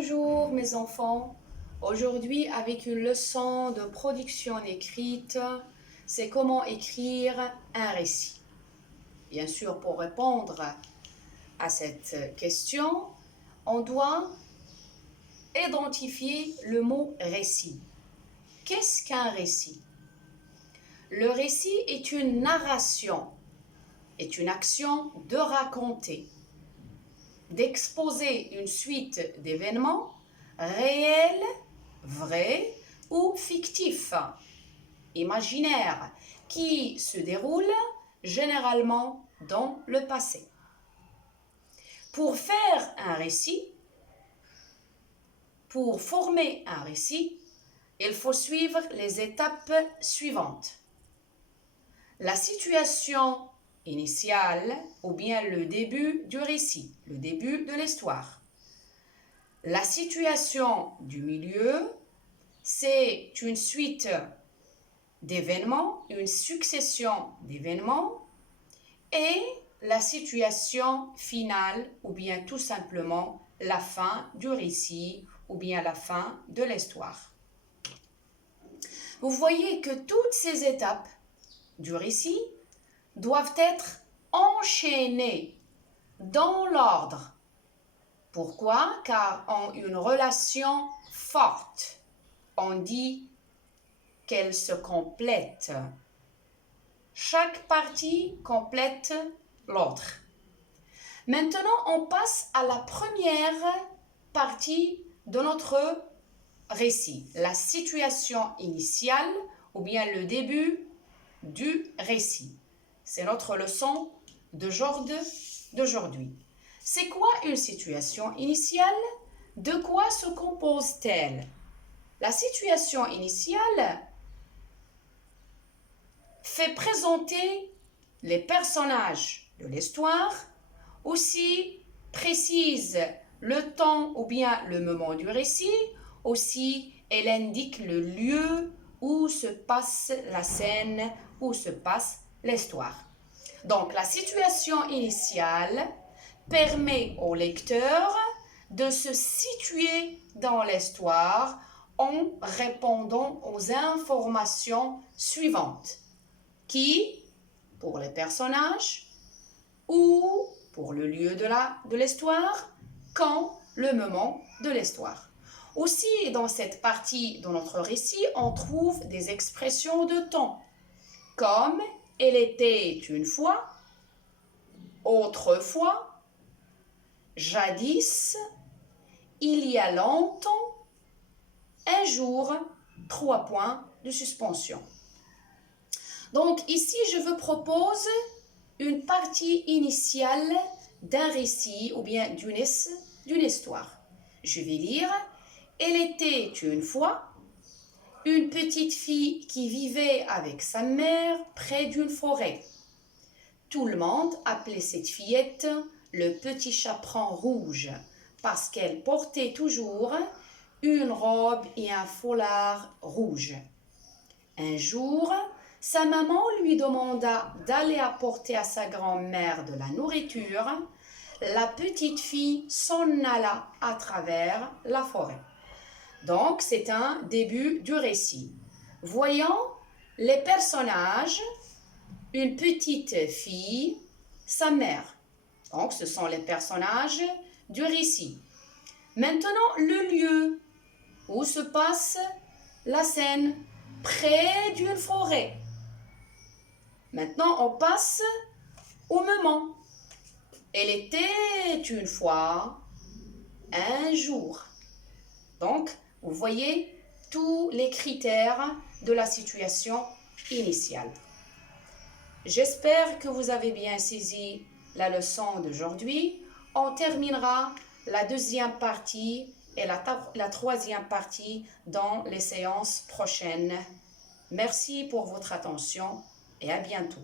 Bonjour mes enfants, aujourd'hui avec une leçon de production écrite, c'est comment écrire un récit. Bien sûr, pour répondre à cette question, on doit identifier le mot récit. Qu'est-ce qu'un récit? Le récit est une narration, est une action de raconter, d'exposer une suite d'événements réels, vrais ou fictifs, imaginaires, qui se déroulent généralement dans le passé. Pour faire un récit, pour former un récit, il faut suivre les étapes suivantes. La situation initiale ou bien le début du récit, le début de l'histoire. La situation du milieu, c'est une suite d'événements, une succession d'événements, et la situation finale ou bien tout simplement la fin du récit ou bien la fin de l'histoire. Vous voyez que toutes ces étapes du récit doivent être enchaînées dans l'ordre. Pourquoi? Car ont une relation forte. On dit qu'elles se complètent. Chaque partie complète l'autre. Maintenant, on passe à la première partie de notre récit, la situation initiale ou bien le début du récit. C'est notre leçon d'aujourd'hui. C'est quoi une situation initiale? De quoi se compose-t-elle? La situation initiale fait présenter les personnages de l'histoire, aussi précise le temps ou bien le moment du récit, aussi elle indique le lieu où se passe la scène, où se passe l'histoire. Donc la situation initiale permet au lecteur de se situer dans l'histoire en répondant aux informations suivantes qui, pour les personnages ou pour le lieu de l'histoire, quand le moment de l'histoire. Aussi, dans cette partie de notre récit, on trouve des expressions de temps, comme « elle était une fois »,« autrefois »,« jadis »,« il y a longtemps »,« un jour », 3 points de suspension. Donc ici, je vous propose une partie initiale d'un récit ou bien d'une histoire. Je vais lire « Elle était une fois une petite fille qui vivait avec sa mère près d'une forêt. Tout le monde appelait cette fillette le petit chaperon rouge parce qu'elle portait toujours une robe et un foulard rouge. Un jour, sa maman lui demanda d'aller apporter à sa grand-mère de la nourriture. La petite fille s'en alla à travers la forêt. Donc, c'est un début du récit. Voyons les personnages, une petite fille, sa mère. Donc, ce sont les personnages du récit. Maintenant, le lieu où se passe la scène, près d'une forêt. Maintenant, on passe au moment. Elle était une fois, un jour. Donc, vous voyez tous les critères de la situation initiale. J'espère que vous avez bien saisi la leçon d'aujourd'hui. On terminera la deuxième partie et la troisième partie dans les séances prochaines. Merci pour votre attention et à bientôt.